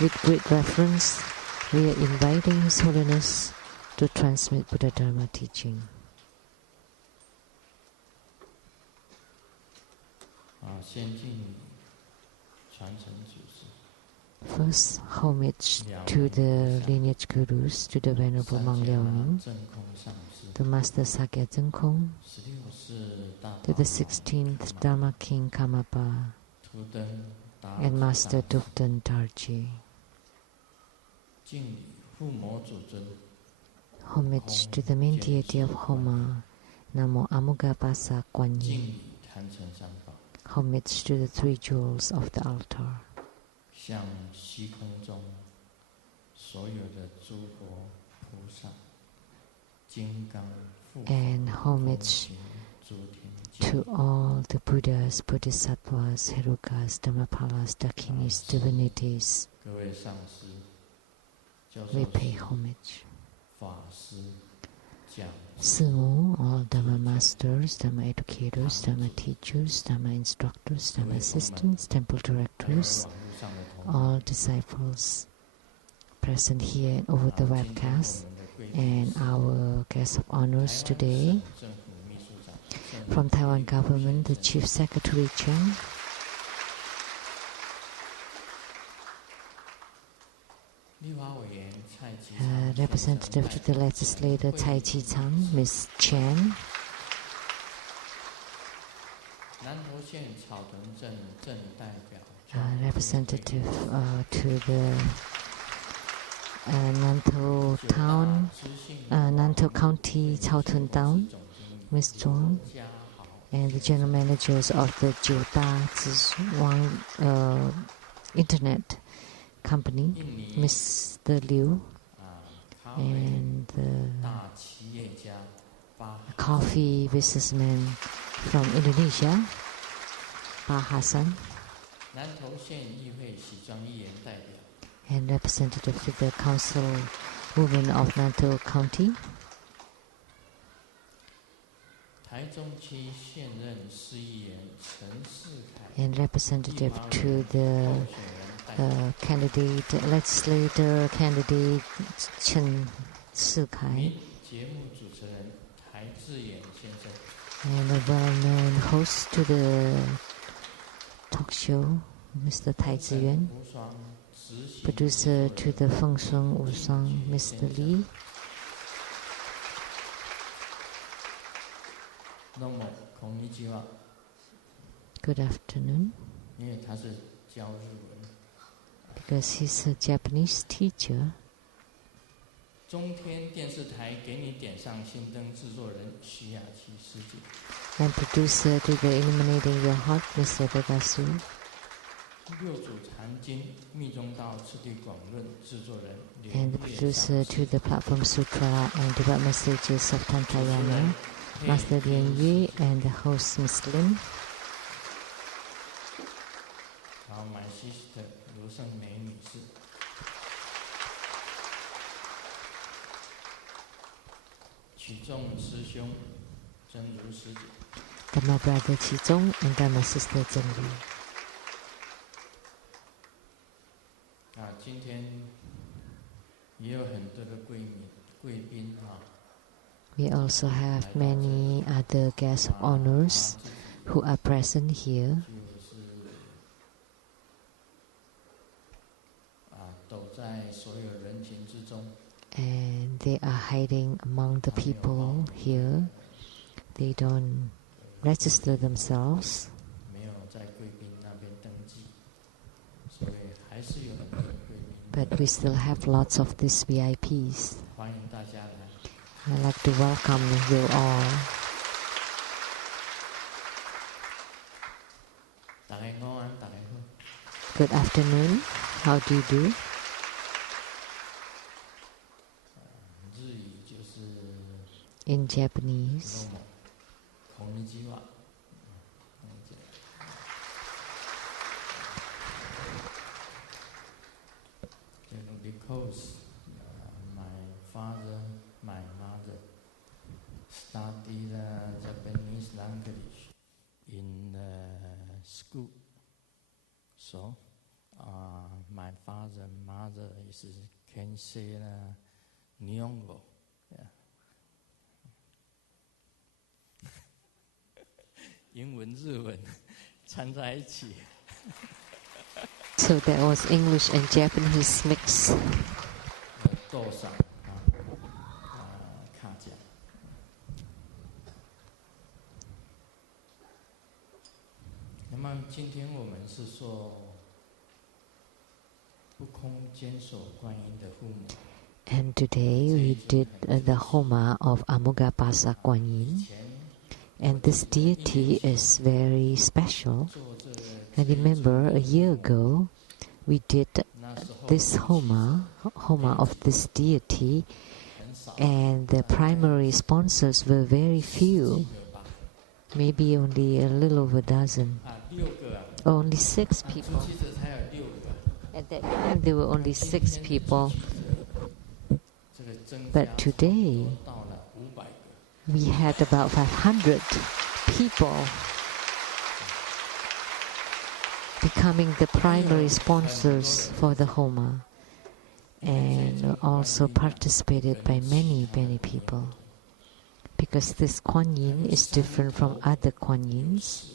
With great reverence, we are inviting His Holiness to transmit Buddha Dharma teaching. First, homage to the lineage gurus, to the Venerable Mang Liaoning, to Master Sakya Zhengkong, to the 16th Dharma King Karmapa, and Master Dukden Darji. Homage to the main deity of Homa, Namo Amugapasa Quan Yin. Homage to the three jewels of the altar. And homage to all the Buddhas, Bodhisattvas, Herukas, Dhammapalas, Dakinis, divinities. We pay homage. Simu, all Dhamma masters, Dhamma educators, Dhamma teachers, Dhamma instructors, Dhamma assistants, temple directors, all disciples present here over the webcast, and our guest of honors today from Taiwan government, the Chief Secretary Cheng, representative to the legislator Tsang, Ms. Chen, representative to the Nantou County, Taotung Town, Ms. Zhuang, and the general managers of the Jiuda Zhuang Internet Company, Mr. Liu, and the coffee businessman from Indonesia, Pa Hassan, and representative to the council women of Nantou County, and representative to the legislator candidate Chen Sikai, and a well-known host to the talk show, Mr. Tai Ziyuan, producer to the Feng Sheng Wusang, Mr. Li. Good afternoon. Because he's a Japanese teacher. And producer to the Illuminating Your Heart, Mr. Degasu. And the producer to the Platform Sutra and Devout Messages of Tantayana, Master Lian Yue, and the host, Ms. Lin. My sister, Dharma brother Qizong and Dharma sister Zheng Li. We also have many other guest of honors who are present here. And they are hiding among the people here. They don't register themselves. But we still have lots of these VIPs. I'd like to welcome you all. Good afternoon. How do you do? In Japanese. Because my father, my mother studied Japanese language in school, so my father father, mother is can say Nyongo. Yeah. 英文日文掺在一起。So that was English and Japanese mix. 斗上卡奖。那么今天我们是说不空坚守观音的父母。And today we did the Homa of Amugappasa Quan Yin. And this deity is very special. I remember a year ago we did this Homa of this deity, and the primary sponsors were very few, maybe only a little over a dozen. Only 6 people. At that time there were only 6 people. But today we had about 500 people becoming the primary sponsors for the Homa, and also participated by many people. Because this Quan Yin is different from other Quan Yins.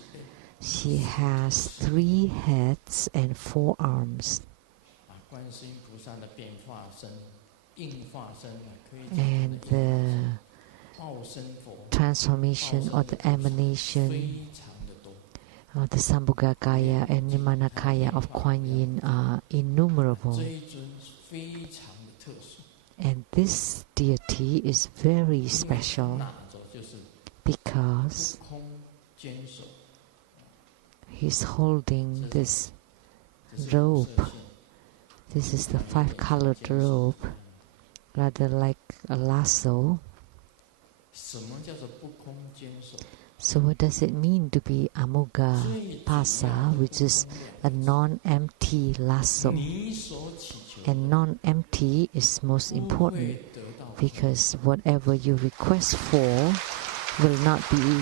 She has 3 heads and 4 arms. And the transformation or the emanation of the Sambhogakaya and Nimanakaya of Quan Yin are innumerable. And this deity is very special because he's holding this rope. This is the 5-colored rope, rather like a lasso. So what does it mean to be Amugappasa, which is a non-empty lasso? And non-empty is most important, because whatever you request for will not be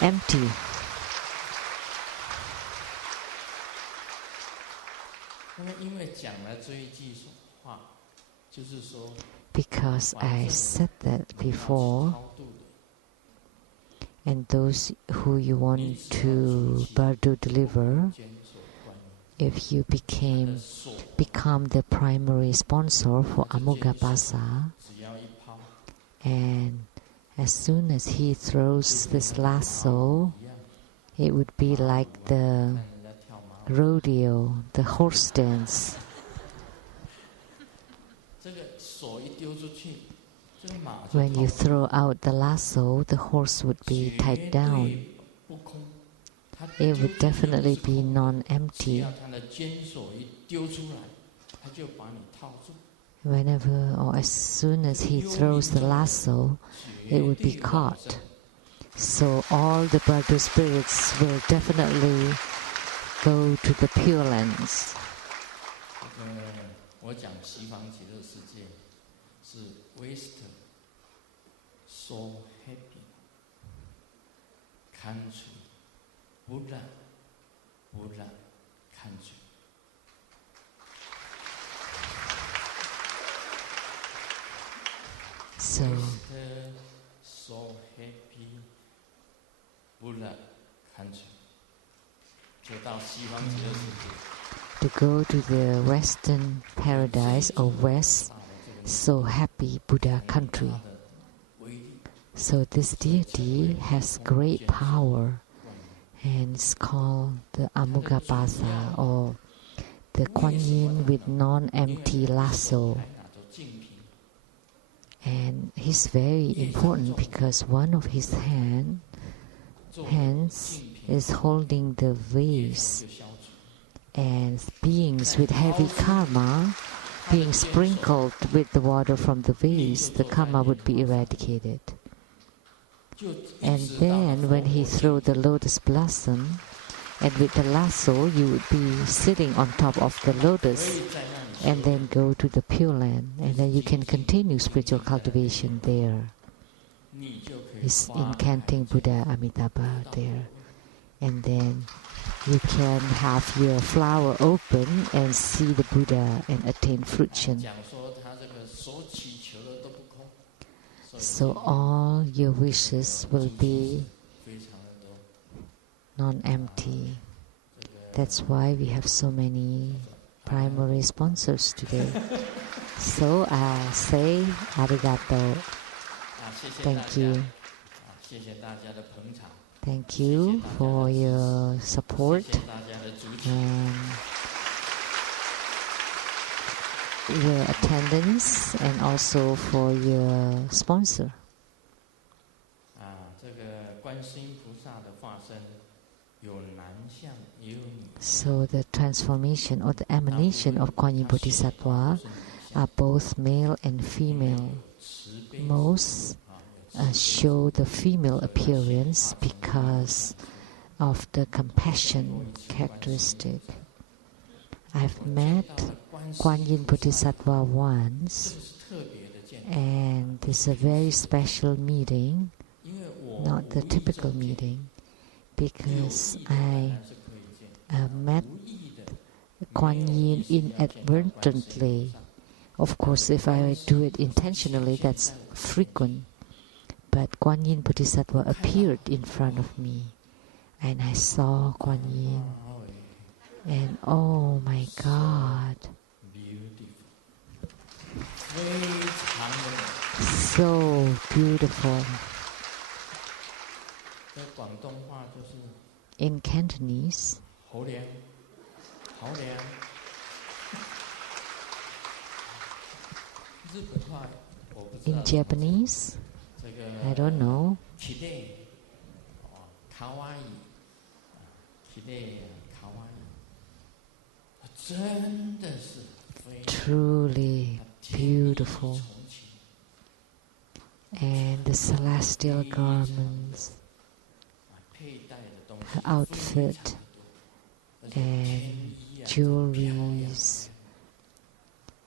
empty. Because I said that before, and those who you want to bardo deliver, if you become the primary sponsor for Amugappasa, and as soon as he throws this lasso, it would be like the rodeo, the horse dance. When you throw out the lasso, the horse would be tied down. It would definitely be non-empty. Whenever or as soon as he throws the lasso, it would be caught. So all the brother spirits will definitely go to the Pure Lands. 我讲西方极乐世界是 West so happy country, Buddha country. So happy Buddha country. 就到西方极乐世界。 To go to the Western paradise or West, so happy Buddha country. So this deity has great power, and it's called the Amugappasa, or the Quan Yin with non-empty lasso. And he's very important because one of his hands is holding the vase. And beings with heavy karma being sprinkled with the water from the vase, the karma would be eradicated. And then when he threw the lotus blossom, and with the lasso you would be sitting on top of the lotus, and then go to the Pure Land, and then you can continue spiritual cultivation there. He's incanting Buddha Amitabha there. and then you can have your flower open and see the Buddha and attain fruition. So all your wishes will be non-empty. That's why we have so many primary sponsors today. So I say arigato. Thank you. Thank you for your support and your attendance, and also for your sponsor. So the transformation or the emanation of Quan Yin Bodhisattva are both male and female. Most show the female appearance because of the compassion characteristic. I've met Quan Yin Bodhisattva once, and it's a very special meeting, not the typical meeting, because I met Quan Yin inadvertently. Of course, if I do it intentionally, that's frequent. But Quan Yin Bodhisattva appeared in front of me, and I saw Quan Yin, and oh my God, so beautiful. In Cantonese, in Japanese, I don't know. Truly beautiful. And the celestial garments, her outfit, and jewelries,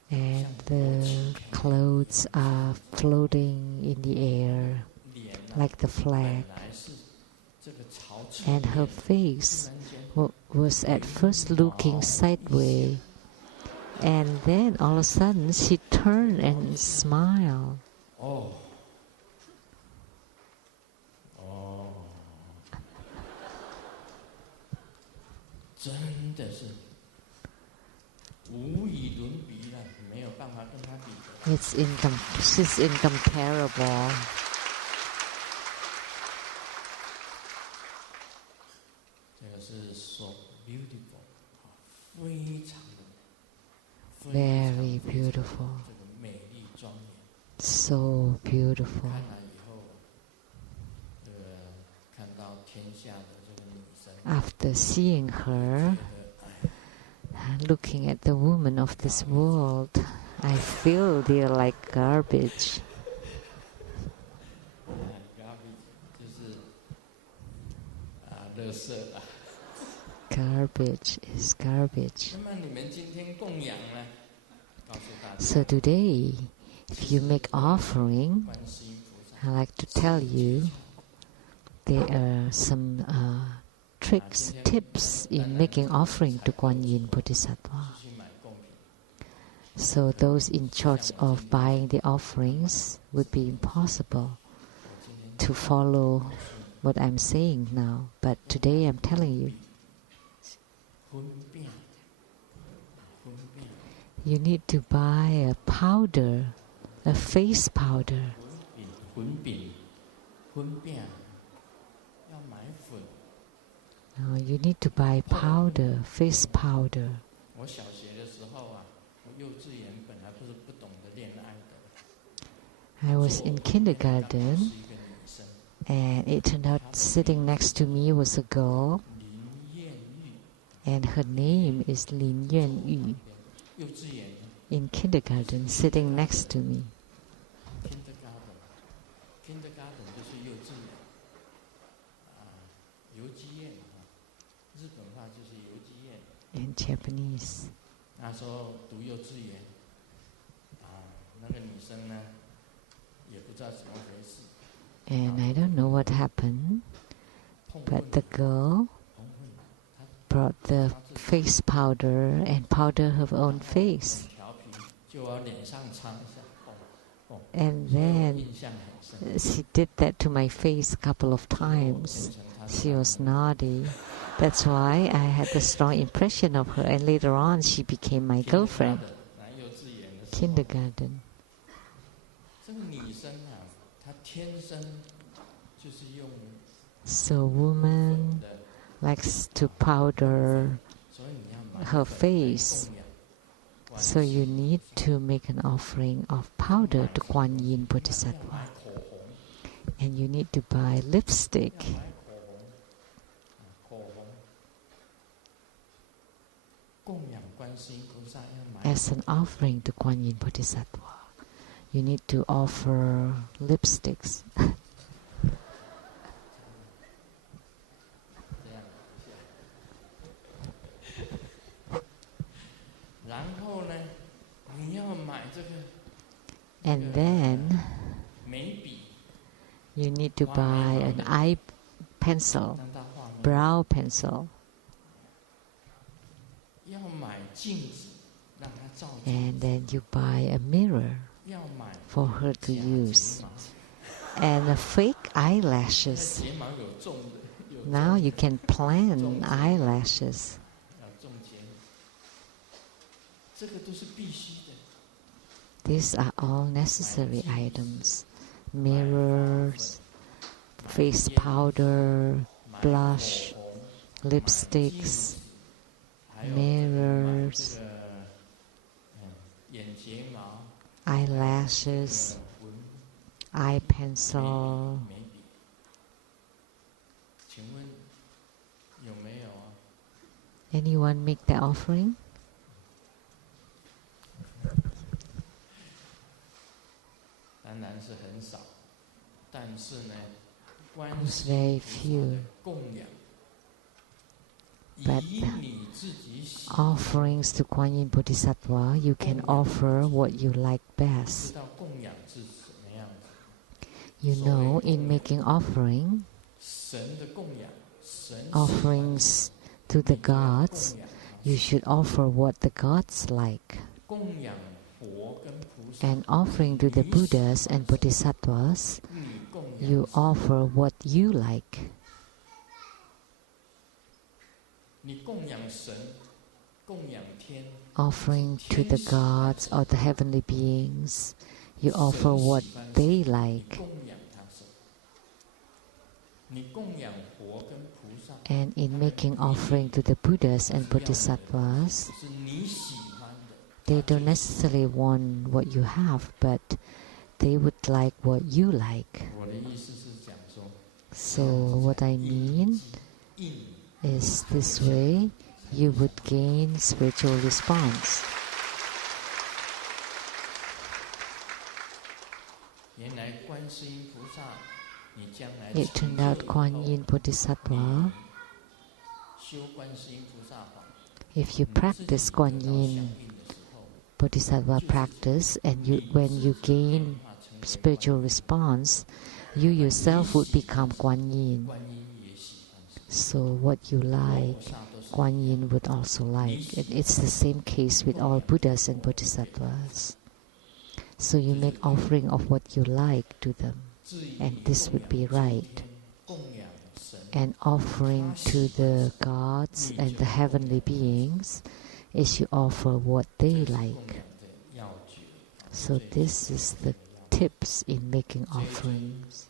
and the clothes are floating in the air like the flag. And her face was at first looking sideways, and then all of a sudden she turned and smiled. She's incomparable. Very beautiful. So beautiful. After seeing her, looking at the women of this world, I feel they're like garbage. Garbage is garbage. So today, if you make offering, I like to tell you there are some tricks, tips in making offering to Quan Yin Bodhisattva. So those in charge of buying the offerings would be impossible to follow what I'm saying now. But today I'm telling you, you need to buy a powder, a face powder. No, you need to buy powder, face powder. I was in kindergarten, and it turned out sitting next to me was a girl, and her name is Lin Yuan Yu. In kindergarten, sitting next to me. In Japanese. And I don't know what happened, but the girl brought the face powder and powder her own face. And then she did that to my face a couple of times. She was naughty. That's why I had a strong impression of her, and later on she became my girlfriend. Kindergarten. So woman likes to powder her face. So you need to make an offering of powder to Quan Yin Bodhisattva. And you need to buy lipstick. As an offering to Quan Yin Bodhisattva, you need to offer lipsticks. And then you need to buy an eye pencil, brow pencil. And then you buy a mirror for her to use. And a fake eyelashes. Now you can plan eyelashes. These are all necessary items. Mirrors, face powder, blush, lipsticks, mirrors, eyelashes, eye pencil. Anyone make the offering? It's very few. But offerings to Quan Yin Bodhisattva, you can offer what you like best. You know, in making offerings to the gods, you should offer what the gods like. And offering to the Buddhas and Bodhisattvas, you offer what you like. Offering to the gods or the heavenly beings, you offer what they like. And in making offering to the Buddhas and Bodhisattvas, they don't necessarily want what you have, but they would like what you like. So what I mean is this way you would gain spiritual response. It turned out Quan Yin Bodhisattva, if you practice Quan Yin Bodhisattva practice, and when you gain spiritual response, you yourself would become Quan Yin. So what you like, Quan Yin would also like. And it's the same case with all Buddhas and Bodhisattvas. So you make offering of what you like to them, and this would be right. And offering to the gods and the heavenly beings is you offer what they like. So this is the tips in making offerings.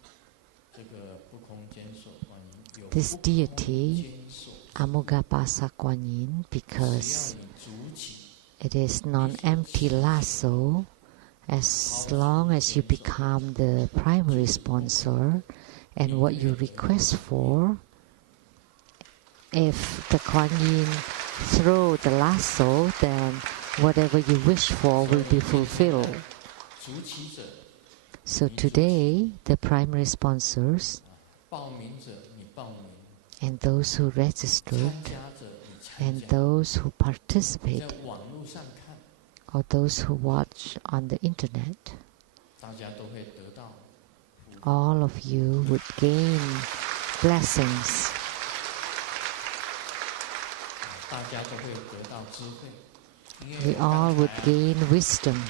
This deity, Amogapasa Quan Yin, because it is non-empty lasso, as long as you become the primary sponsor and what you request for, if the Quan Yin throw the lasso, then whatever you wish for will be fulfilled. So today, the primary sponsors and those who registered and those who participate or those who watch on the internet, all of you would gain blessings. we all would gain wisdom.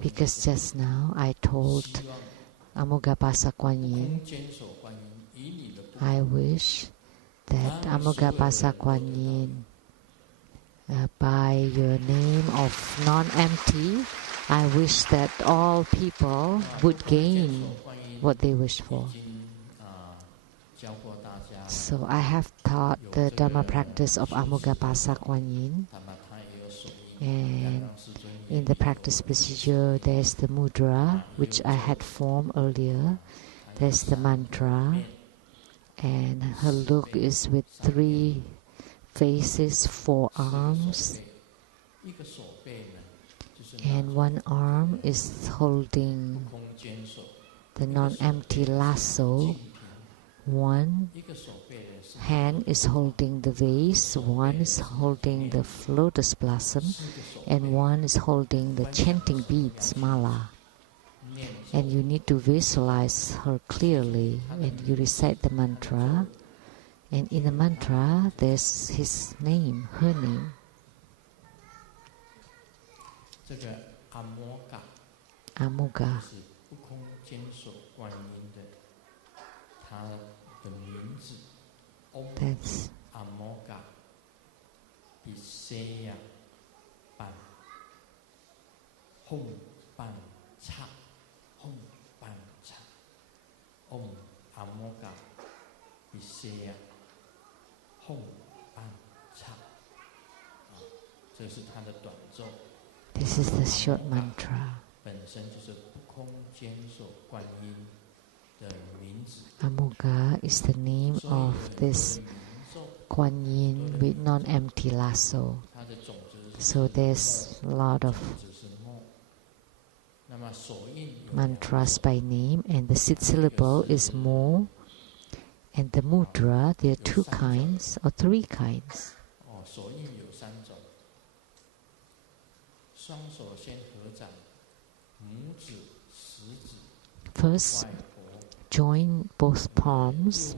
Because just now I told Amoghapasa Quan Yin, I wish that Amoghapasa Quan Yin, by your name of non-empty, I wish that all people would gain what they wish for. So I have taught the Dharma practice of Amoghapasa Quan Yin, and in the practice procedure there's the mudra which I had formed earlier, there's the mantra, and her look is with 3 faces, 4 arms, and 1 arm is holding the non-empty lasso, 1 hand is holding the vase, 1 is holding the lotus blossom, and 1 is holding the chanting beads, mala. And you need to visualize her clearly, and you recite the mantra, and in the mantra there's his name, her name. Amogha. That's this is the short mantra. Amogha is the name of this Quan Yin with non-empty lasso. So there's a lot of mantras by name, and the 6th syllable is mo, and the mudra, there are 2 kinds or 3 kinds. First, join both palms,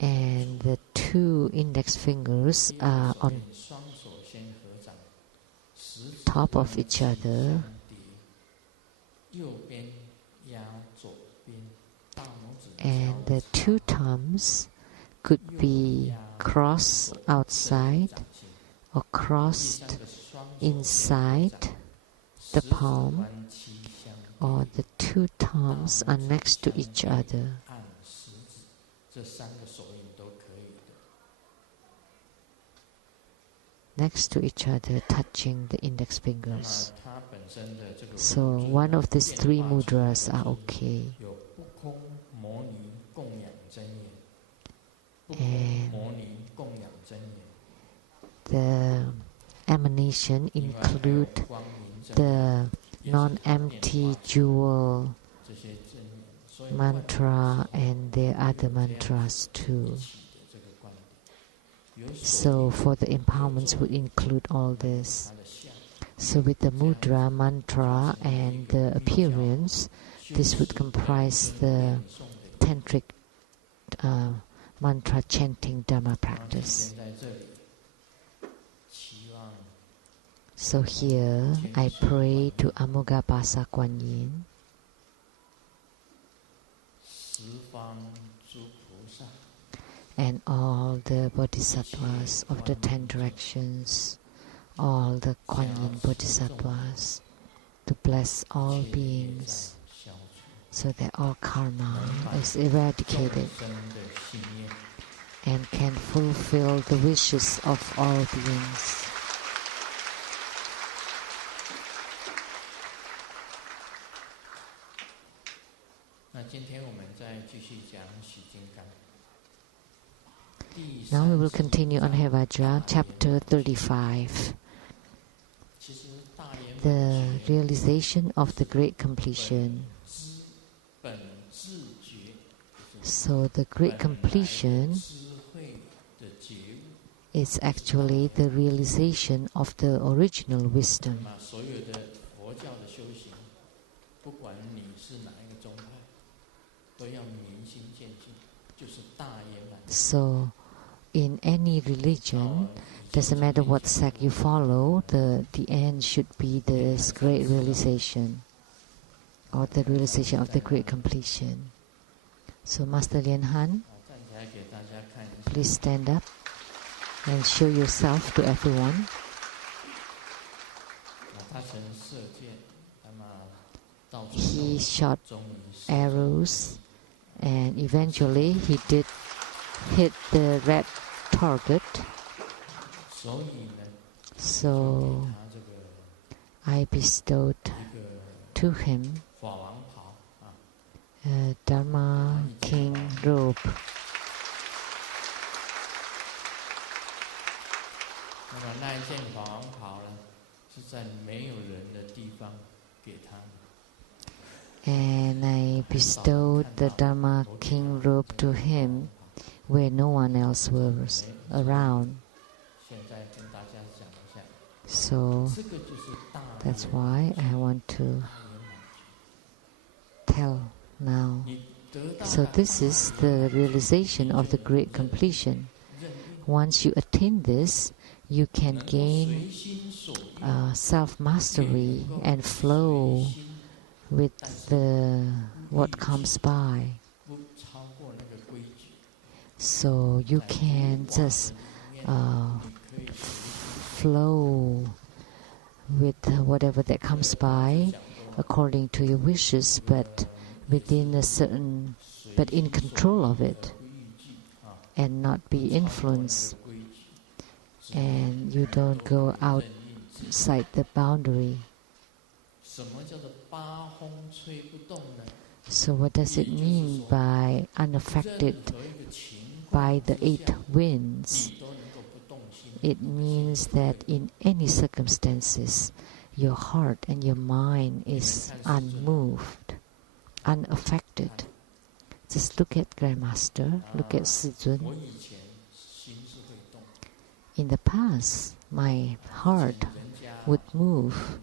and the 2 index fingers are on top of each other, and the 2 thumbs could be crossed outside or crossed inside the palm, or the 2 thumbs are next to each other. Next to each other, touching the index fingers. So one of these 3 mudras are okay. And the emanation include the non-empty jewel mantra and the other mantras too. So for the empowerments would include all this. So with the mudra, mantra and the appearance, this would comprise the tantric mantra chanting Dharma practice. So here I pray to Amoghapasa Quan Yin, and all the bodhisattvas of the 10 directions, all the Quan Yin bodhisattvas, to bless all beings so that all karma is eradicated and can fulfill the wishes of all beings. Now we will continue on Hevajra, chapter 35. The realization of the great completion. So the great completion is actually the realization of the original wisdom. So, in any religion, doesn't matter what sect you follow, the end should be this great realization, or the realization of the great completion. So, Master Lien Han, please stand up and show yourself to everyone. He shot arrows, and eventually he did hit the red target. So I bestowed to him a Dharma King robe. And I bestowed the Dharma King robe to him where no one else was around. So that's why I want to tell now. So this is the realization of the great completion. Once you attain this, you can gain self-mastery and flow with what comes by. So you can just flow with whatever that comes by according to your wishes, but within a certain, but in control of it, and not be influenced, and you don't go outside the boundary. So what does it mean by unaffected by the 8 winds? It means that in any circumstances, your heart and your mind is unmoved, unaffected. Just look at Grandmaster, look at Sijun. In the past, my heart would move.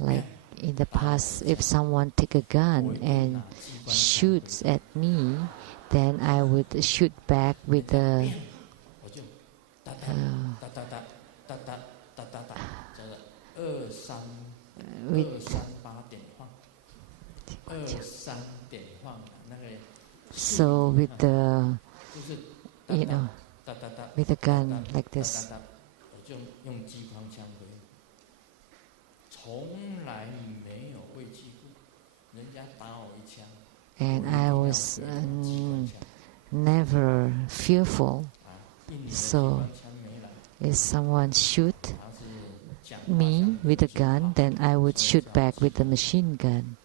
Like in the past, if someone take a gun and shoots at me, then I would shoot back with the so with the with a gun like this. And I was never fearful. So if someone shoot me with a gun, then I would shoot back with the machine gun.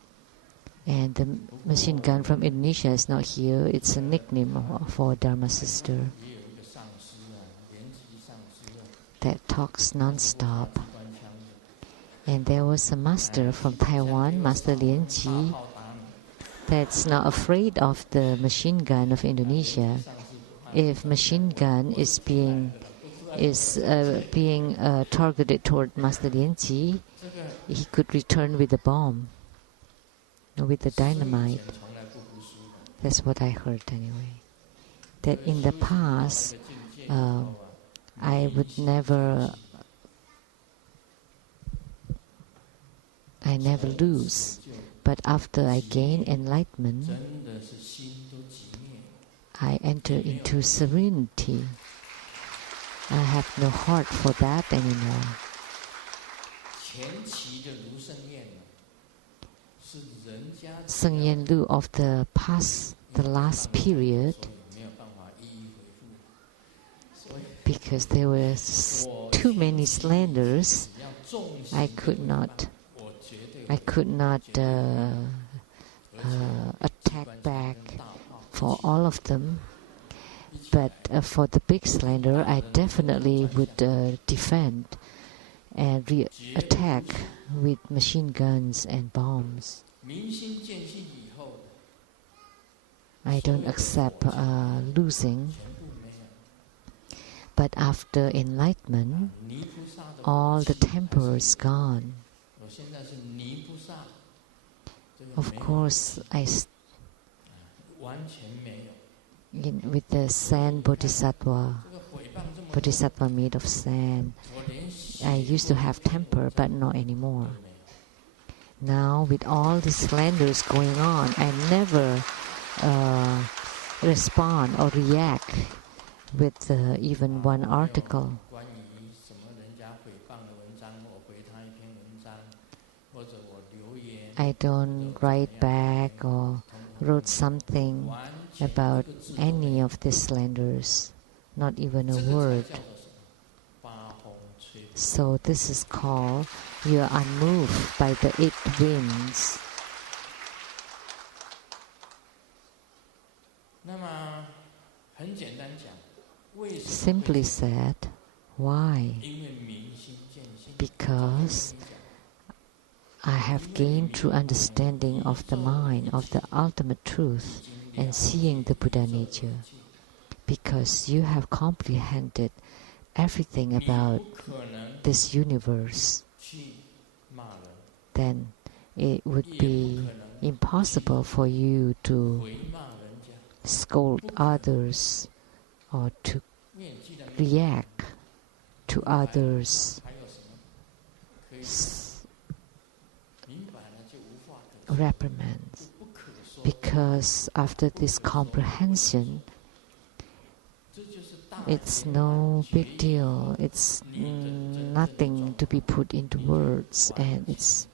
And the machine gun from Indonesia is not here. It's a nickname for Dharma sister that talks non-stop. And there was a master from Taiwan, Master Lianji, that's not afraid of the machine gun of Indonesia. If machine gun is being targeted toward Master Lianji, he could return with a bomb, with the dynamite. That's what I heard anyway. That in the past, I never lose. But after I gain enlightenment, I enter into serenity. I have no heart for that anymore. Sheng-yen Lu of the past, the last period, because there were too many slanders, I could not attack back for all of them. But for the big slander, I definitely would defend and attack with machine guns and bombs. I don't accept losing. But after enlightenment, all the temper is gone. Of course, with the sand bodhisattva made of sand. I used to have temper, but not anymore. Now, with all the slanders going on, I never respond or react with even one article. I don't write back or wrote something about any of the slanders, not even a word. So this is called you are unmoved by the 8 winds. Simply said, why? Because I have gained true understanding of the mind, of the ultimate truth, and seeing the Buddha nature. Because you have comprehended everything about this universe, then it would be impossible for you to scold others or to react to others' reprimands. Because after this comprehension, it's no big deal. It's nothing to be put into words, and it's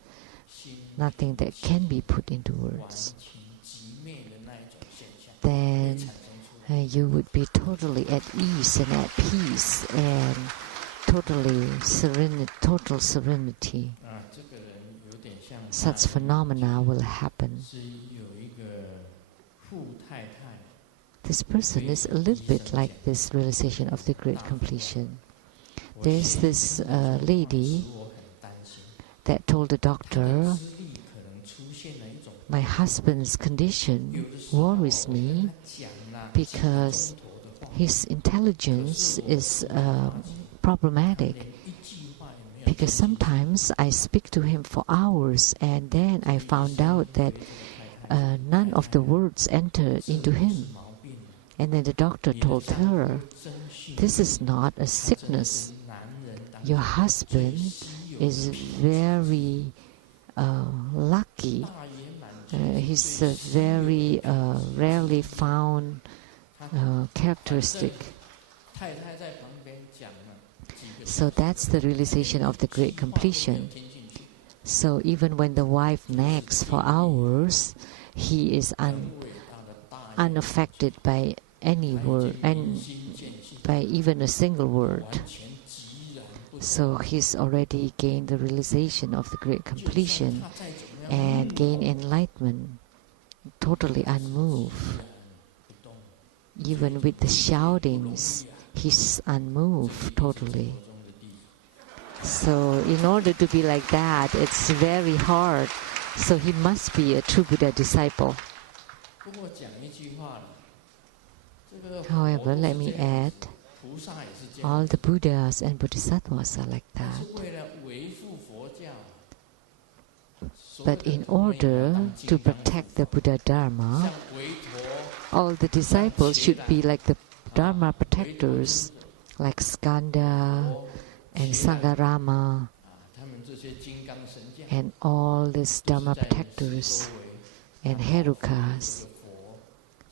nothing that can be put into words. Then you would be totally at ease and at peace and total serenity. Such phenomena will happen. This person is a little bit like this realization of the great completion. There's this lady that told the doctor, my husband's condition worries me because his intelligence is problematic. Because sometimes I speak to him for hours and then I found out that none of the words entered into him. And then the doctor told her, this is not a sickness. Your husband is very lucky. He's a very rarely found characteristic. So that's the realization of the great completion. So even when the wife nags for hours, he is unaffected by any word, and by even a single word. So he's already gained the realization of the great completion and gained enlightenment, totally unmoved. Even with the shoutings, he's unmoved totally. So in order to be like that, it's very hard. So he must be a true Buddha disciple. However, let me add, all the Buddhas and Bodhisattvas are like that. But in order to protect the Buddha Dharma, all the disciples should be like the Dharma protectors, like Skanda and Sangarama, and all these Dharma protectors and Herukas.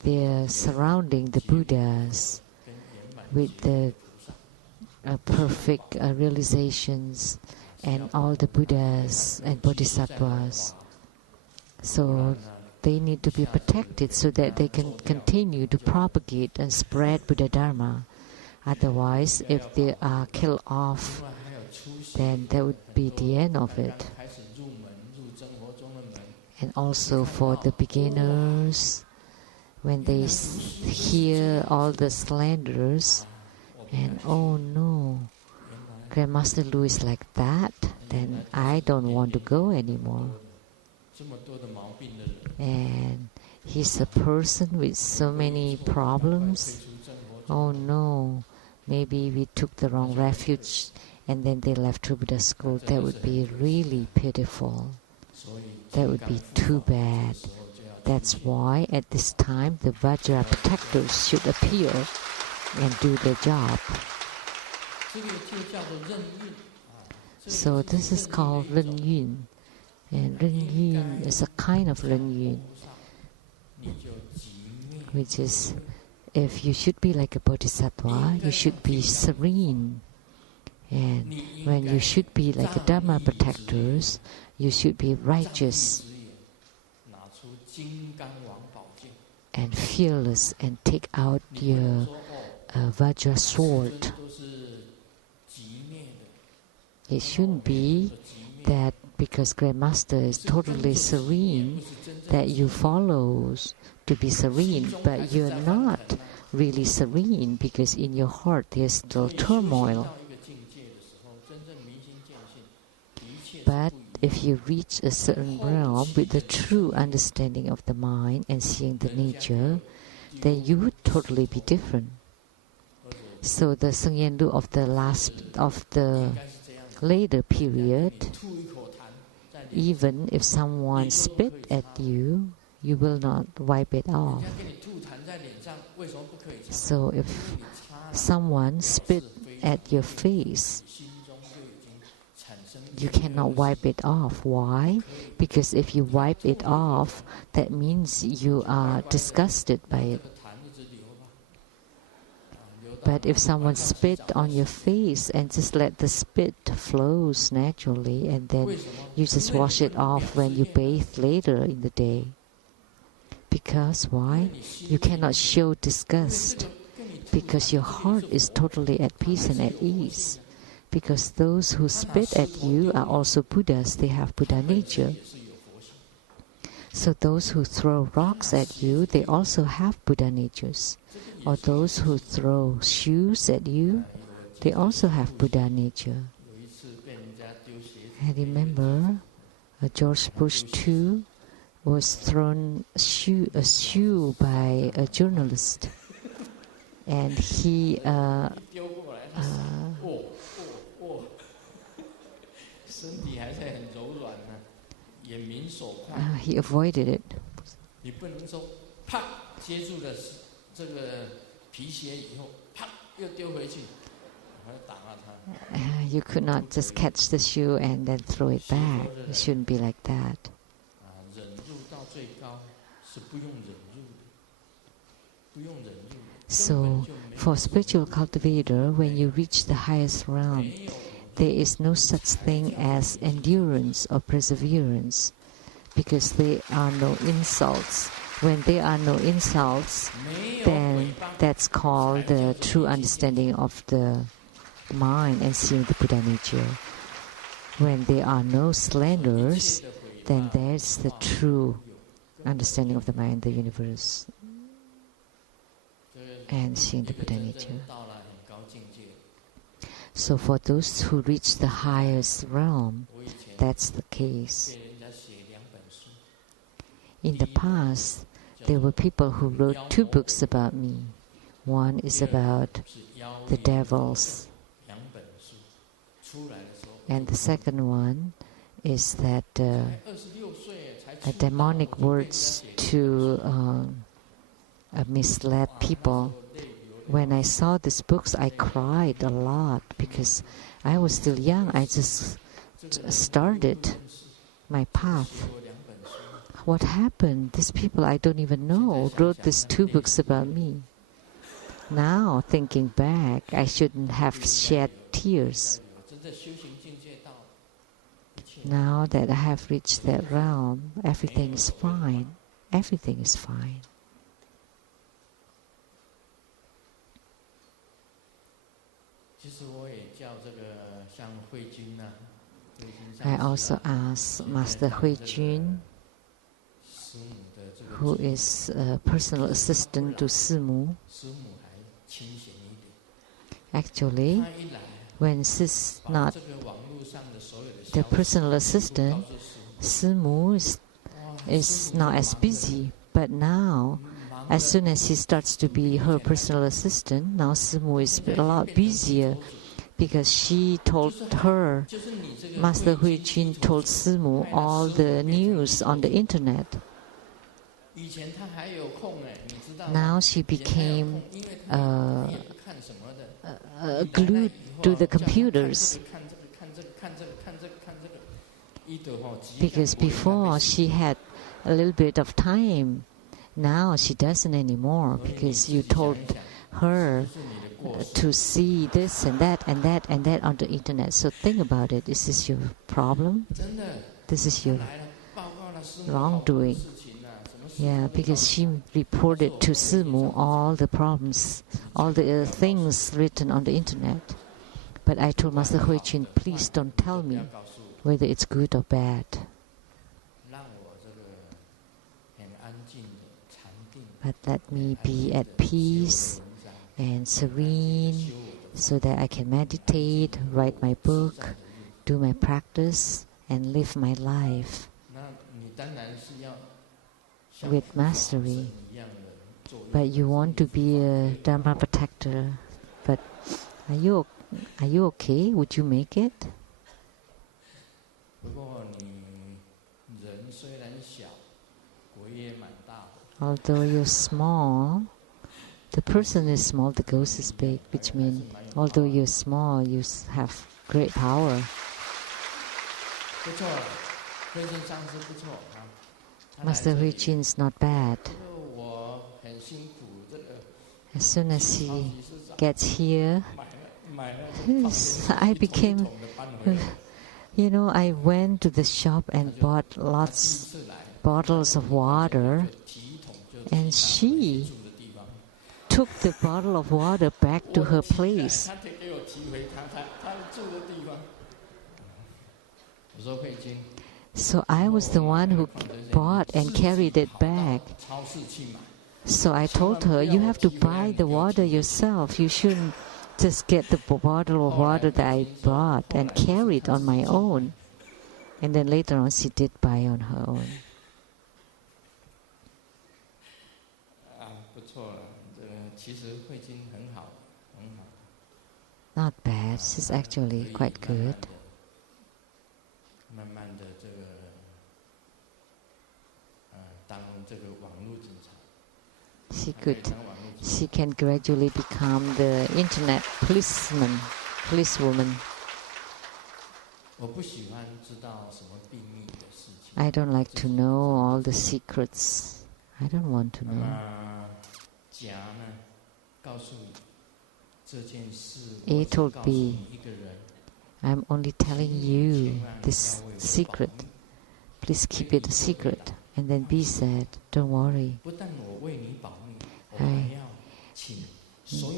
They are surrounding the Buddhas with the perfect realizations and all the Buddhas and Bodhisattvas. So they need to be protected so that they can continue to propagate and spread Buddha Dharma. Otherwise, if they are killed off, then that would be the end of it. And also for the beginners, when they hear all the slanders, and oh no, Grandmaster Lu is like that, then I don't want to go anymore. And he's a person with so many problems. Oh no, maybe we took the wrong refuge and then they left True Buddha school. That would be really pitiful. That would be too bad. That's why at this time the Vajra protectors should appear and do their job. So this is called Ren Yun. And Ren Yun is a kind of Ren Yun, which is, if you should be like a bodhisattva, you should be serene. And when you should be like a Dharma protectors, you should be righteous and fearless and take out your Vajra sword. It shouldn't be that because Grandmaster is totally serene, that you follow to be serene, but you're not really serene because in your heart there's still turmoil. But if you reach a certain realm with the true understanding of the mind and seeing the nature, then you would totally be different. So the Sheng-yen of the later period, even if someone spit at you, you will not wipe it off. So if someone spit at your face, you cannot wipe it off. Why? Because if you wipe it off, that means you are disgusted by it. But if someone spit on your face and just let the spit flows naturally, and then you just wash it off when you bathe later in the day. Because why? You cannot show disgust because your heart is totally at peace and at ease. Because those who spit at you are also Buddhas, they have Buddha nature. So those who throw rocks at you, they also have Buddha natures. Or those who throw shoes at you, they also have Buddha nature. I remember George Bush II was thrown a shoe by a journalist, and he avoided it. You could not just catch the shoe and then throw it back. It shouldn't be like that. So, for spiritual cultivator, when you reach the highest realm, there is no such thing as endurance or perseverance, because there are no insults. When there are no insults, then that's called the true understanding of the mind and seeing the Buddha nature. When there are no slanders, then there's the true understanding of the mind, the universe, and seeing the Buddha nature. So for those who reach the highest realm, that's the case. In the past, there were people who wrote 2 books about me. One is about the devils, and the second one is that demonic words to mislead people. When I saw these books, I cried a lot because I was still young. I just started my path. What happened? These people I don't even know wrote these 2 books about me. Now, thinking back, I shouldn't have shed tears. Now that I have reached that realm, everything is fine. Everything is fine. I also asked Master Hui Jun, who is a personal assistant to Simu. Actually, when she's not the personal assistant, Simu is not as busy. But now, as soon as she starts to be her personal assistant, now Simu is a lot busier, because she told her, Master Hui Jun told Simu all the news on the internet. Now she became glued to the computers. Because before she had a little bit of time, now she doesn't anymore because you told her to see this and that and that and that on the internet. So think about it. Is this your problem? This is your wrongdoing. Yeah, because she reported to Simu all the problems, all the things written on the internet. But I told Master Huijin, please don't tell me whether it's good or bad. But let me be at peace and serene so that I can meditate, write my book, do my practice, and live my life with mastery. But you want to be a Dharma protector. But are you okay? Would you make it? Although you're small, the person is small, the ghost is big, which means although you're small, you have great power. Master Huijin is not bad. As soon as he gets here, I became, I went to the shop and bought lots bottles of water, and she took the bottle of water back to her place. So I was the one who bought and carried it back. So I told her, you have to buy the water yourself. You shouldn't just get the bottle of water that I bought and carry it on my own. And then later on she did buy on her own. Not bad. She's actually quite good. She can gradually become the internet policewoman. I don't like to know all the secrets. I don't want to know. A told B, I'm only telling you this secret. Please keep it a secret. And then B said, don't worry.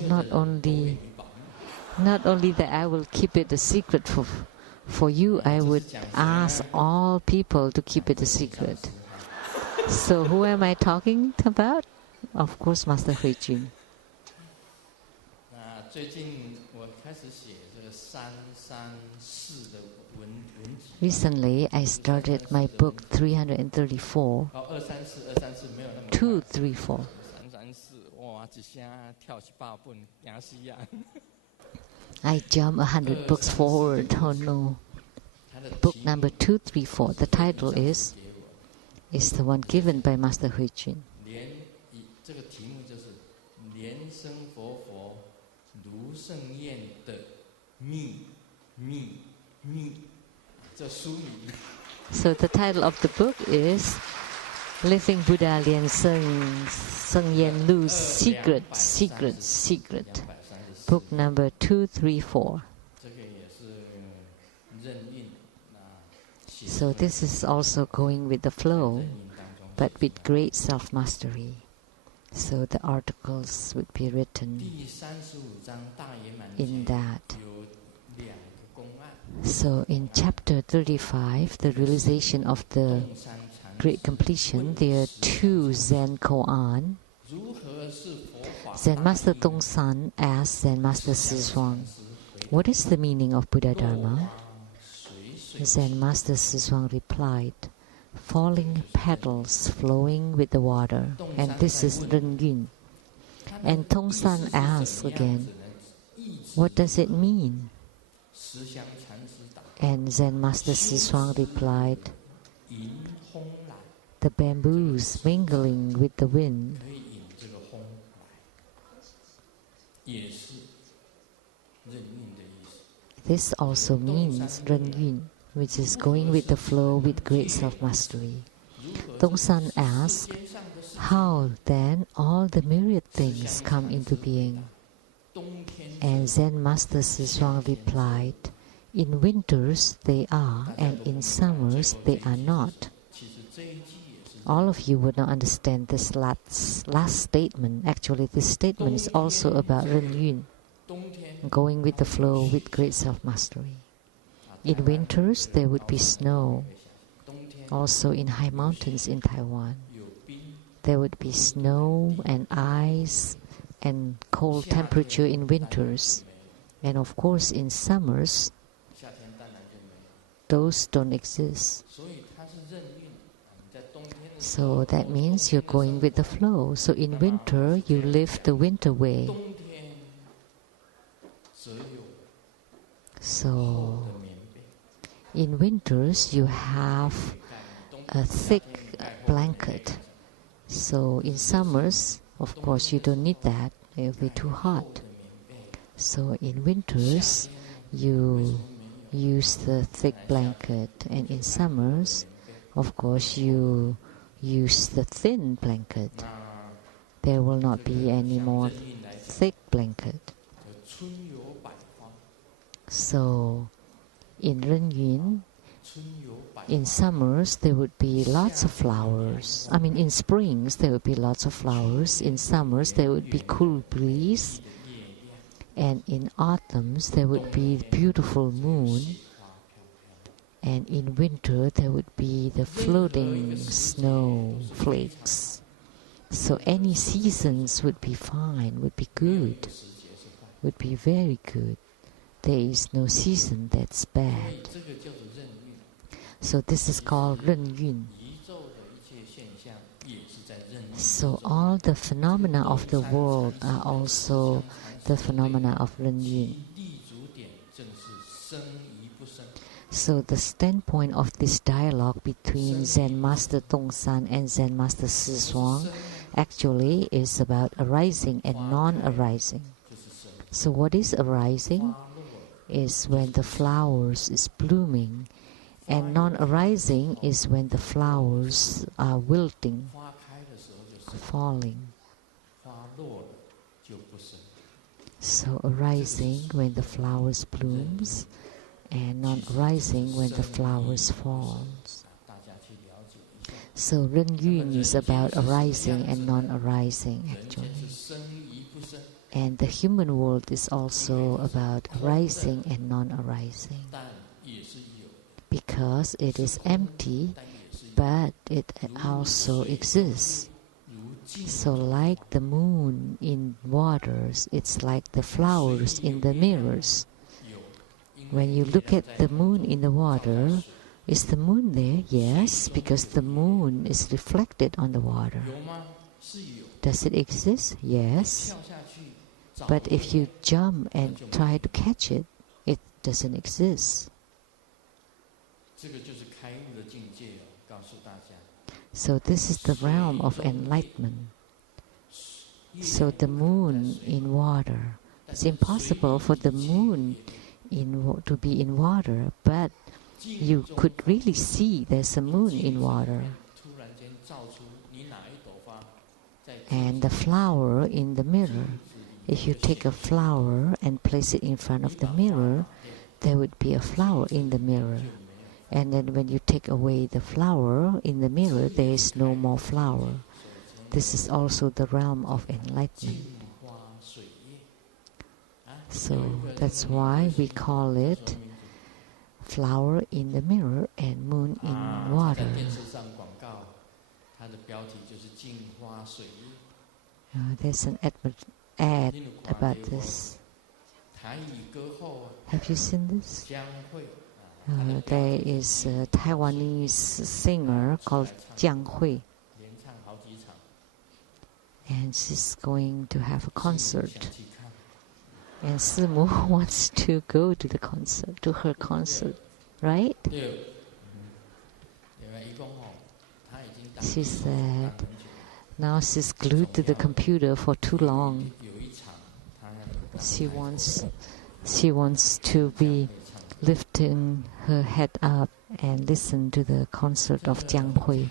Not only that I will keep it a secret for you, I would ask all people to keep it a secret. So who am I talking about? Of course, Master Huijin. Recently, I started my book 334. 234. I jumped 100 books forward. Oh no. Book number 234. The title is the one given by Master Huijin. 蓮生活佛如盛宴的秘密 So the title of the book is Living Buddha Sheng-yen Lu's Secret. Book number 234. So this is also going with the flow, but with great self-mastery. So the articles would be written in that. So in chapter 35, the realization of the great completion, there are two Zen koan. Zen Master Tongsan asked Zen Master Sishuang, what is the meaning of Buddha Dharma? Zen Master Sishuang replied, falling petals flowing with the water, and this is Ren Yun. And Tongsan asked again, what does it mean? And Zen Master Sishuang replied, the bamboos mingling with the wind. This also means Ren Yun, which is going with the flow with great self-mastery. Tongsan asked, how then all the myriad things come into being? And Zen Master Siswang replied, in winters they are, and in summers they are not. All of you would not understand this last statement. Actually, this statement is also about Ren Yun, going with the flow with great self-mastery. In winters there would be snow. Also in high mountains in Taiwan, there would be snow and ice and cold temperature in winters. And of course in summers, those don't exist. So that means you're going with the flow. So in winter, you live the winter way. So in winters, you have a thick blanket. So in summers, of course, you don't need that. It will be too hot. So in winters, you use the thick blanket. And in summers, of course, you use the thin blanket. There will not be any more thick blanket. So in Ren Yun, in summers there would be lots of flowers. I mean, in springs there would be lots of flowers. In summers there would be cool breeze. And in autumns there would be beautiful moon. And in winter there would be the floating snow flakes. So any seasons would be fine, would be good, would be very good. There is no season that's bad. So this is called Ren Yun. So all the phenomena of the world are also the phenomena of Ren Yun. So the standpoint of this dialogue between Zen Master Tongsan and Zen Master Siswang actually is about arising and non-arising. So what is arising is when the flowers is blooming, and non-arising is when the flowers are wilting, falling. So arising when the flowers blooms, and non-arising when the flowers falls. So Ren Yun is about arising and non-arising actually. And the human world is also about arising and non-arising. Because it is empty, but it also exists. So like the moon in waters, it's like the flowers in the mirrors. When you look at the moon in the water, is the moon there? Yes, because the moon is reflected on the water. Does it exist? Yes. But if you jump and try to catch it, it doesn't exist. So this is the realm of enlightenment. So the moon in water, it's impossible for the moon to be in water, but you could really see there's a moon in water. And the flower in the mirror, if you take a flower and place it in front of the mirror, there would be a flower in the mirror. And then when you take away the flower in the mirror, there is no more flower. This is also the realm of enlightenment. So that's why we call it flower in the mirror and moon in water. There's an ad about this. Have you seen this? There is a Taiwanese singer called Jiang Hui, and she's going to have a concert. And Simu wants to go to the concert, to her concert, right? She said, now she's glued to the computer for too long. She wants to be lifting her head up and listen to the concert of Jiang Hui.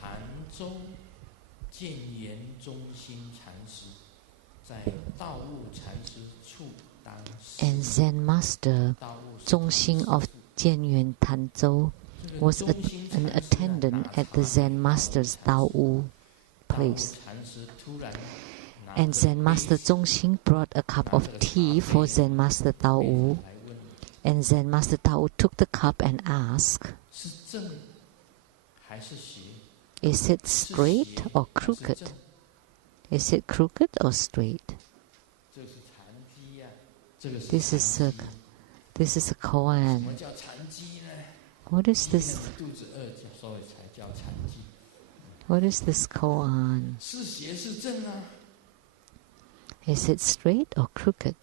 And Zen Master Zhongxing of Jianyuan Tanzhou was an attendant at the Zen Master's Daowu place. And Zen Master Zhongxing brought a cup of tea for Zen Master Daowu. And Zen Master Daowu took the cup and asked, is it straight or crooked? Is it crooked or straight? This is a koan. What is this? What is this koan? Is it straight or crooked?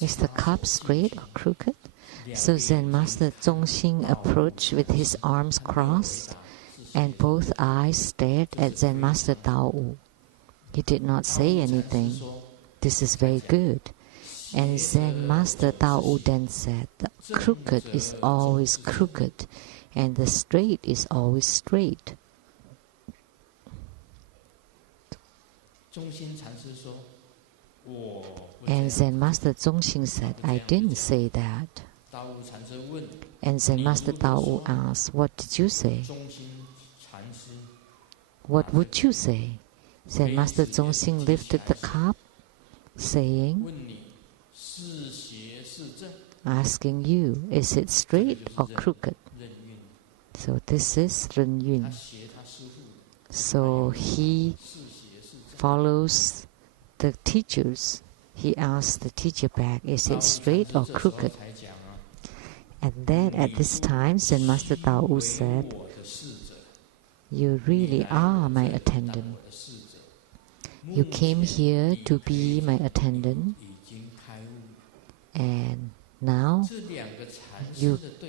Is the cup straight or crooked? So Zen Master Zhongxing approached with his arms crossed, and both eyes stared at Zen Master Daowu. He did not say anything. This is very good. And Zen Master Daowu then said, the crooked is always crooked, and the straight is always straight. And Zen Master Zhongxing said, I didn't say that. And Zen Master Daowu asked, what did you say? What would you say? Zen Master Zhongxing lifted the cup, saying, asking you, is it straight or crooked? So this is Ren Yun. So he follows the teachers. He asks the teacher back, is it straight or crooked? And then at this time, Zen Master Daowu said, you really are my attendant. You came here to be my attendant, and now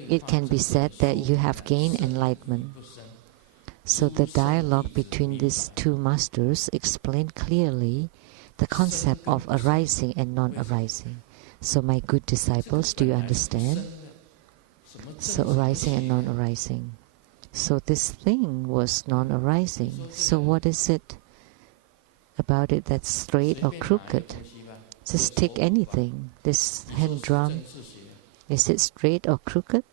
it can be said that you have gained enlightenment. So the dialogue between these two masters explained clearly the concept of arising and non-arising. So my good disciples, do you understand? So arising and non-arising. So this thing was non-arising. So what is it about it that's straight or crooked? Just take anything. This hand drum, is it straight or crooked?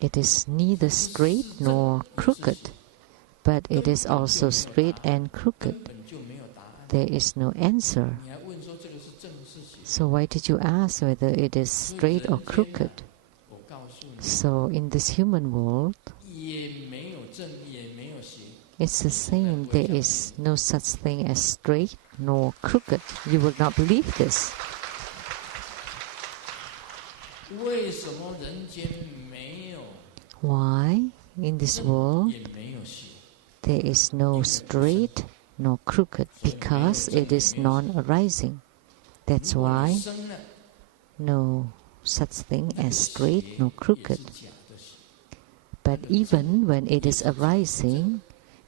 It is neither straight nor crooked, but it is also straight and crooked. There is no answer. So why did you ask whether it is straight or crooked? So in this human world, it's the same. There is no such thing as straight nor crooked. You will not believe this. Why in this world there is no straight nor crooked? Because it is non-arising. That's why no such thing as straight nor crooked. But even when it is arising,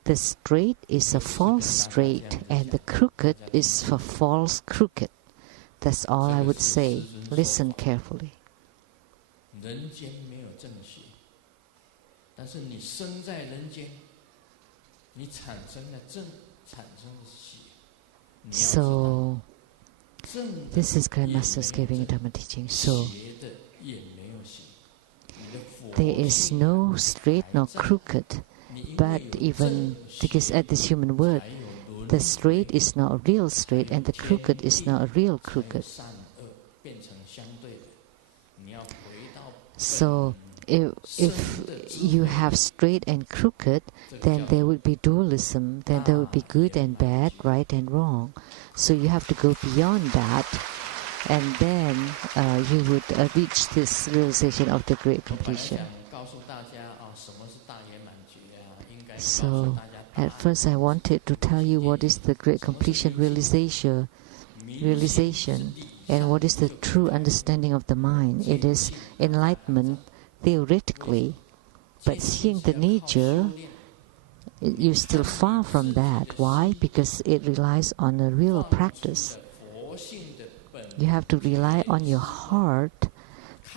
the straight is a false straight and the crooked is for false crooked. That's all I would say. Listen carefully. So this is Grandmaster's giving Dharma teaching. So there is no straight nor crooked, but even because at this human world, the straight is not a real straight and the crooked is not a real crooked. So if you have straight and crooked, then there would be dualism, then there would be good and bad, right and wrong. So you have to go beyond that, and then you would reach this realization of the great completion. So at first I wanted to tell you what is the great completion realization and what is the true understanding of the mind. It is enlightenment theoretically, but seeing the nature, you're still far from that. Why? Because it relies on a real practice. You have to rely on your heart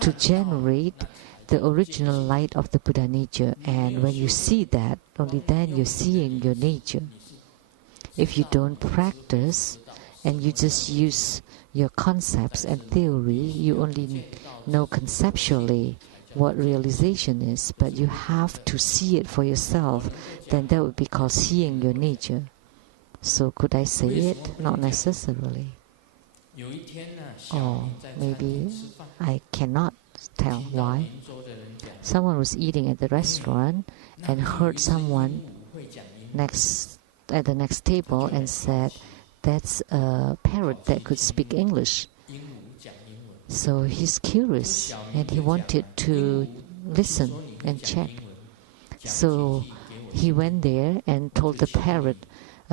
to generate the original light of the Buddha nature. And when you see that, only then you're seeing your nature. If you don't practice and you just use your concepts and theory, you only know conceptually what realization is, but you have to see it for yourself. Then that would be called seeing your nature. So could I say it? Not necessarily. Or maybe I cannot tell why. Someone was eating at the restaurant and heard someone at the next table and said, "That's a parrot that could speak English." So he's curious and he wanted to listen and check. So he went there and told the parrot,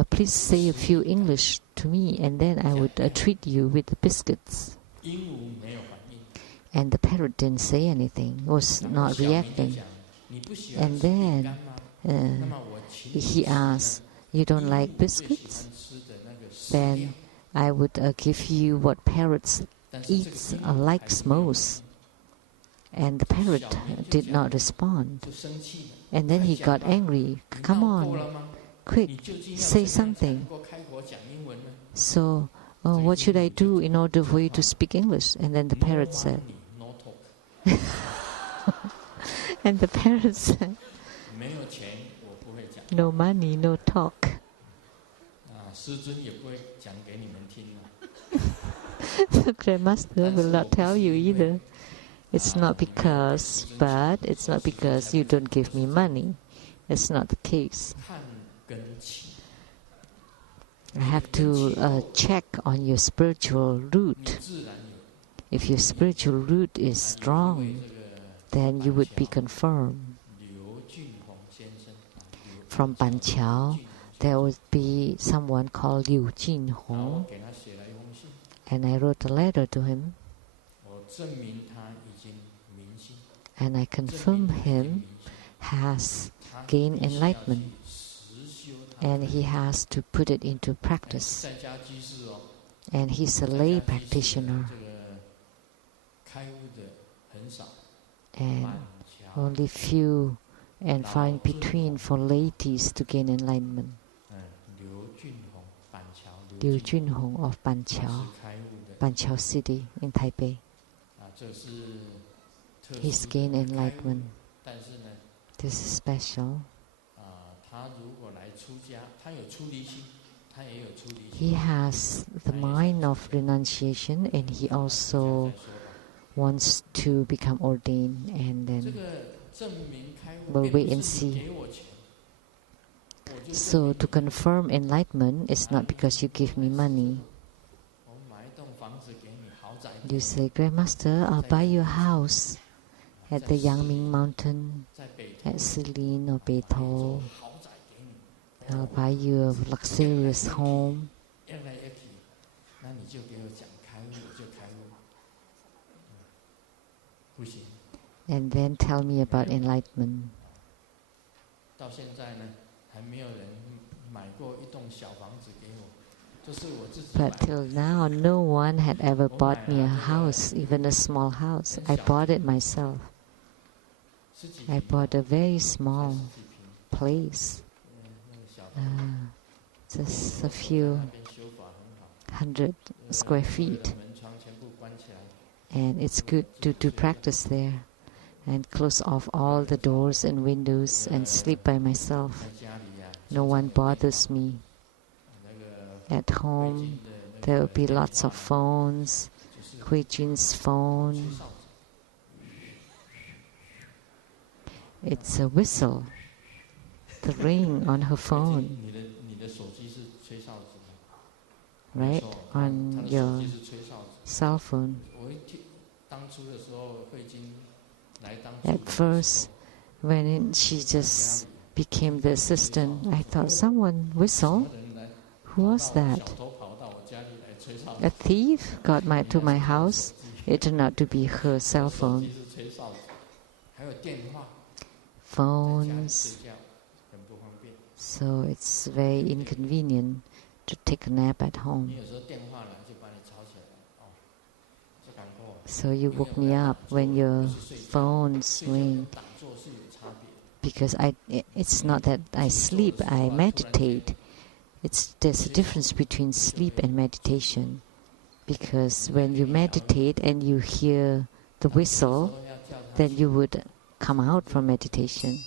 "Please say a few English to me and then I would treat you with the biscuits." And the parrot didn't say anything, was not reacting. And then he asked, "You don't like biscuits? Then I would give you what parrots eats likes most." And the parrot did not respond. And then he got angry. "Come on, quick, say something." So, what should I do in order for you to speak English? And then the parrot said, and the parrot said, "No money, no talk." The Grandmaster will not tell you either. It's not because you don't give me money. It's not the case. I have to check on your spiritual root. If your spiritual root is strong, then you would be confirmed. From Banqiao, there would be someone called Liu Jinhong, and I wrote a letter to him, and I confirm him has gained enlightenment, and he has to put it into practice. And he's a lay practitioner, and only few and far in between for ladies to gain enlightenment. Liu Junhong of Banqiao City in Taipei. He's gained enlightenment. This is special. He has the mind of renunciation, and he also wants to become ordained, and then we'll wait and see. So to confirm enlightenment is not because you give me money. You say, "Grandmaster, I'll buy you a house at the Yangming Mountain, at Silin or Beito. I'll buy you a luxurious home." And then tell me about enlightenment. But till now, no one had ever bought me a house, even a small house. I bought it myself. I bought a very small place, just a few 100 square feet. And it's good to practice there and close off all the doors and windows and sleep by myself. No one bothers me. At home, there will be lots of phones. Hui Jun's phone. It's a whistle, the ring on her phone, right? On your cell phone. At first, when she just became the assistant, I thought, someone whistle? Who was that? A thief got to my house. It turned out to be her cell phone. Phones. So it's very inconvenient to take a nap at home. So you woke me up when your phones ring. Because it's not that I sleep, I meditate. There's a difference between sleep and meditation. Because when you meditate and you hear the whistle, then you would come out from meditation.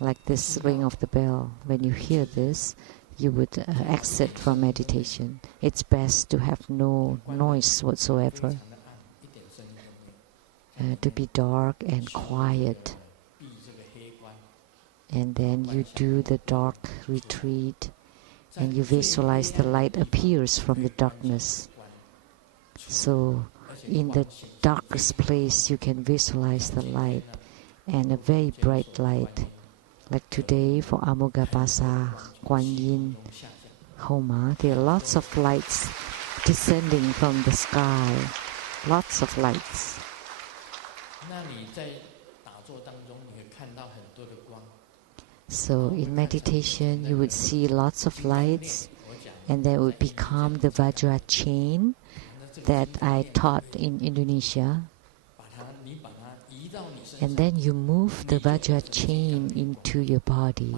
Like this ring of the bell. When you hear this, you would exit from meditation. It's best to have no noise whatsoever. To be dark and quiet. And then you do the dark retreat and you visualize the light appears from the darkness. So in the darkest place you can visualize the light, and a very bright light. Like today for Amogapasa, Quan Yin, Homa, there are lots of lights descending from the sky. Lots of lights. So in meditation you would see lots of lights, and that would become the Vajra chain that I taught in Indonesia. And then you move the Vajra chain into your body.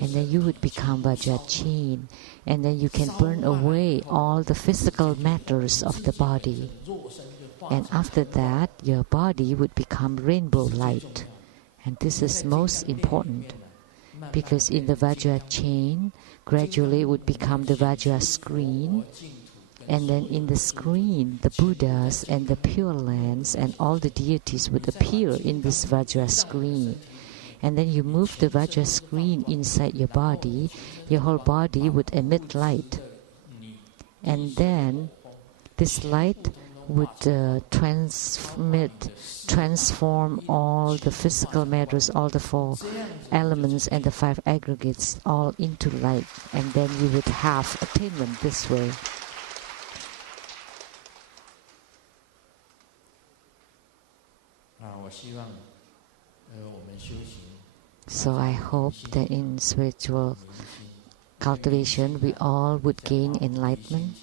And then you would become Vajra chain. And then you can burn away all the physical matters of the body. And after that, your body would become rainbow light. And this is most important. Because in the Vajra chain, gradually it would become the Vajra screen. And then in the screen, the Buddhas and the Pure Lands and all the deities would appear in this Vajra screen. And then you move the Vajra screen inside your body whole body would emit light. And then this light would transform all the physical matters, all the 4 elements and the 5 aggregates all into light. And then you would have attainment this way. So I hope that in spiritual cultivation we all would gain enlightenment,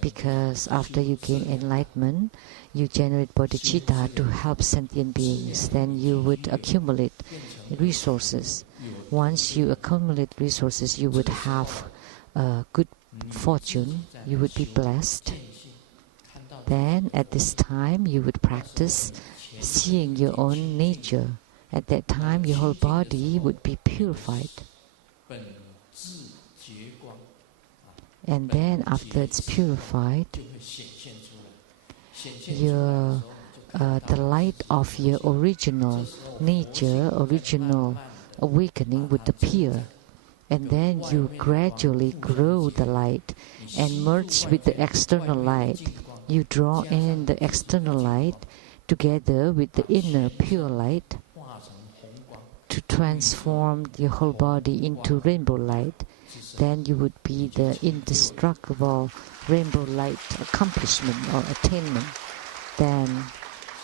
because after you gain enlightenment you generate bodhicitta to help sentient beings. Then you would accumulate resources. Once you accumulate resources, you would have good fortune, you would be blessed. Then at this time you would practice seeing your own nature. At that time your whole body would be purified. And then after it's purified, the light of your original nature, original awakening would appear. And then you gradually grow the light and merge with the external light. You draw in the external light together with the inner pure light to transform your whole body into rainbow light. Then you would be the indestructible rainbow light accomplishment or attainment. Then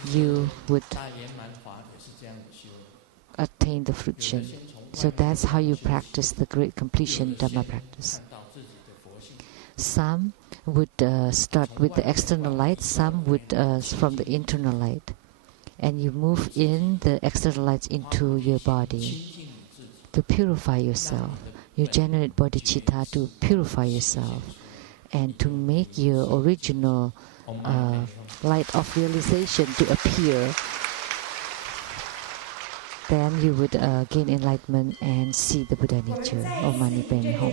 you would attain the fruition. So that's how you practice the great completion Dharma practice. Some would start with the external light, some would from the internal light. And you move in the external lights into your body to purify yourself. You generate bodhicitta to purify yourself and to make your original light of realization to appear. Then you would gain enlightenment and see the Buddha nature. Om Mani Padme Hum.